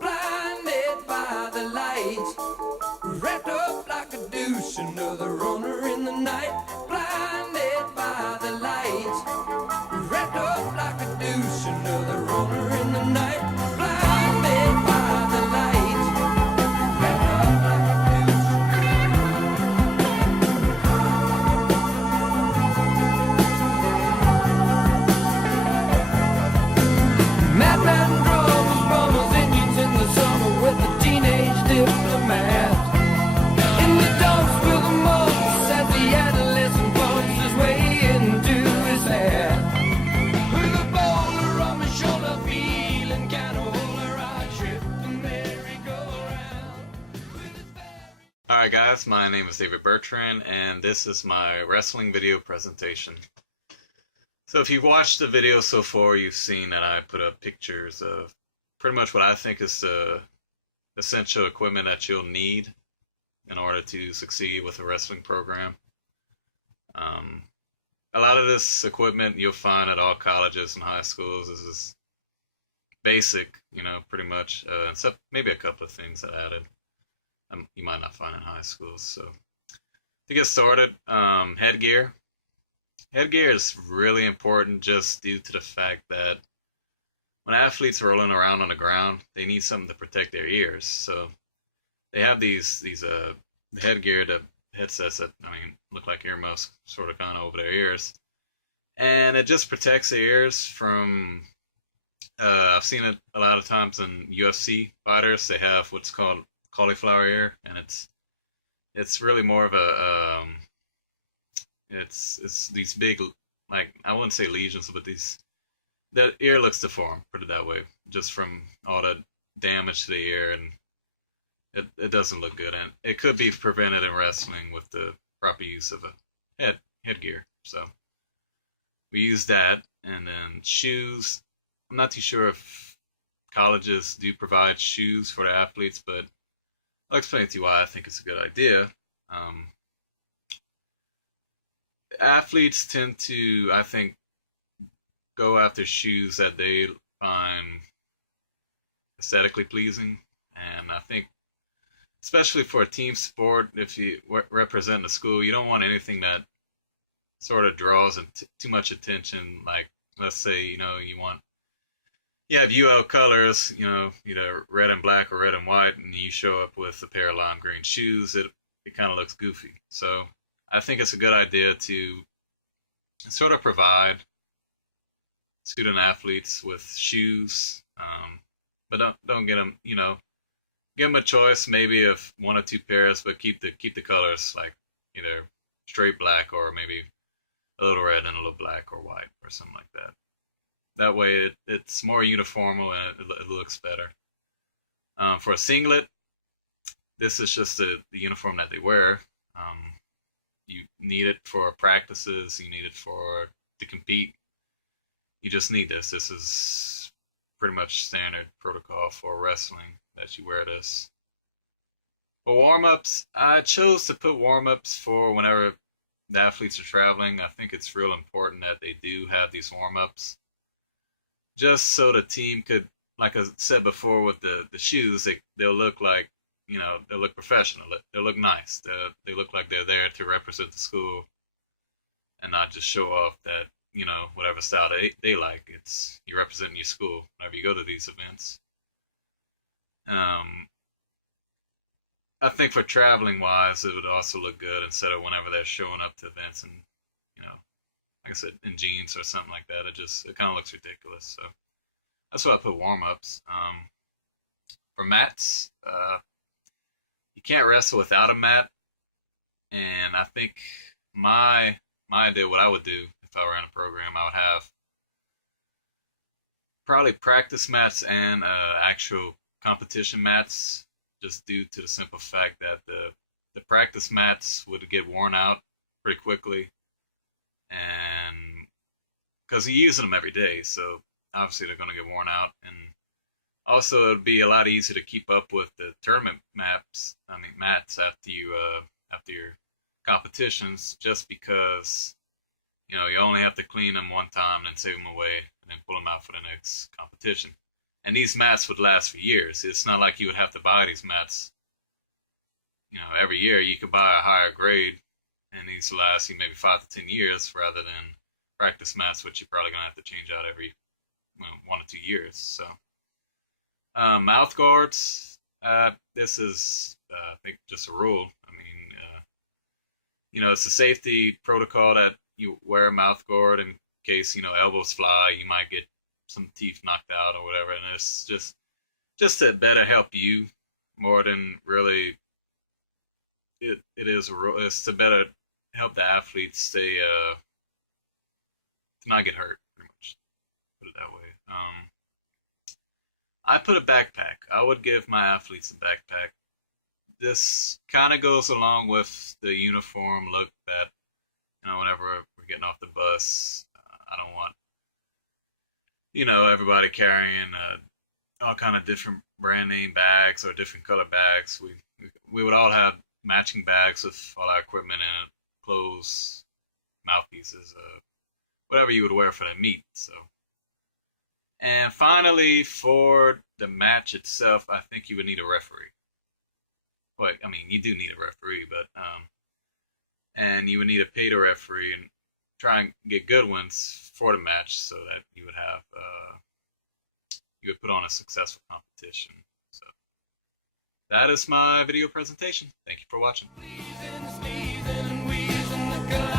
Blinded by the light, wrapped up like a douche, another runner in the night. Blinded by the light, wrapped up like a douche, another runner in the night. Blinded by the light, wrapped up like a douche. Madman drums, runners, Indians in the summer with a teenage diplomat. In the dumps with the mumps as the adolescent bumps his way into his hat. With a boulder on my shoulder, feeling kind of older, I trip the merry-go-round. Alright guys, my name is David Bertrand and this is my wrestling video presentation. So if you've watched the video so far, you've seen that I put up pictures of pretty much what I think is the essential equipment that you'll need in order to succeed with a wrestling program. A lot of this equipment you'll find at all colleges and high schools. This is basic, you know, pretty much, except maybe a couple of things that I added you might not find in high schools. So to get started, headgear. Headgear is really important just due to the fact that when athletes are rolling around on the ground, they need something to protect their ears. So they have these the headgear, the headsets that, look like earmuffs, sort of kind of over their ears. And it just protects the ears from, I've seen it a lot of times in UFC fighters. They have what's called cauliflower ear, and it's really more of a, it's these big, like, I wouldn't say lesions, but that ear looks deformed, put it that way, just from all the damage to the ear, and it doesn't look good, and it could be prevented in wrestling with the proper use of a headgear. So we use that, and then shoes. I'm not too sure if colleges do provide shoes for the athletes, but I'll explain to you why I think it's a good idea. Athletes tend to, I think, go after shoes that they find aesthetically pleasing, and I think especially for a team sport, if you represent a school, you don't want anything that sort of draws too much attention. Like, let's say, you have UL colors, either red and black or red and white, and you show up with a pair of lime green shoes, it kind of looks goofy. So I think it's a good idea to sort of provide student athletes with shoes, but don't get them, give them a choice maybe of one or two pairs, but keep the colors like either straight black or maybe a little red and a little black or white or something like that. That way it's more uniform and it looks better. For a singlet, this is just the uniform that they wear. You need it for practices, you need it to compete. You just need this. This is pretty much standard protocol for wrestling, that you wear this. For warm-ups, I chose to put warm-ups for whenever the athletes are traveling. I think it's real important that they do have these warm-ups, just so the team could, like I said before with the shoes, they'll look like, they'll look professional, they'll look nice, they look like they're there to represent the school and not just show off that, whatever style they like. It's, you're representing your school whenever you go to these events. I think for traveling wise, it would also look good instead of whenever they're showing up to events and, like I said, in jeans or something like that. It kind of looks ridiculous. So that's why I put warm-ups. For mats, you can't wrestle without a mat. And I think my idea, what I would do if I ran a program, I would have probably practice mats and actual competition mats, just due to the simple fact that the practice mats would get worn out pretty quickly, and because you're using them every day, so obviously they're going to get worn out, and Also, it'd be a lot easier to keep up with the tournament mats after your competitions, just because you only have to clean them one time and then save them away and then pull them out for the next competition. And these mats would last for years. It's not like you would have to buy these mats, every year. You could buy a higher grade, and these last you maybe 5 to 10 years, rather than practice mats, which you're probably gonna have to change out every 1 or 2 years. So, mouth guards. This is, I think, just a rule. I mean, it's a safety protocol that you wear a mouth guard in case elbows fly. You might get some teeth knocked out or whatever, and it's just to better help you more than really it is a rule. It's to better help the athletes stay to not get hurt, pretty much. Put it that way. I put a backpack. I would give my athletes a backpack. This kind of goes along with the uniform look that, whenever we're getting off the bus, I don't want, everybody carrying all kind of different brand name bags or different color bags. We would all have matching bags with all our equipment in it, clothes, mouthpieces, whatever you would wear for the meet. So, and finally, for the match itself, I think you would need a referee. Well, I mean, you do need a referee, but and you would need to pay the referee and try and get good ones for the match, so that you would have you would put on a successful competition. So that is my video presentation. Thank you for watching. Sneezing, sneezing, and wheezing the gun.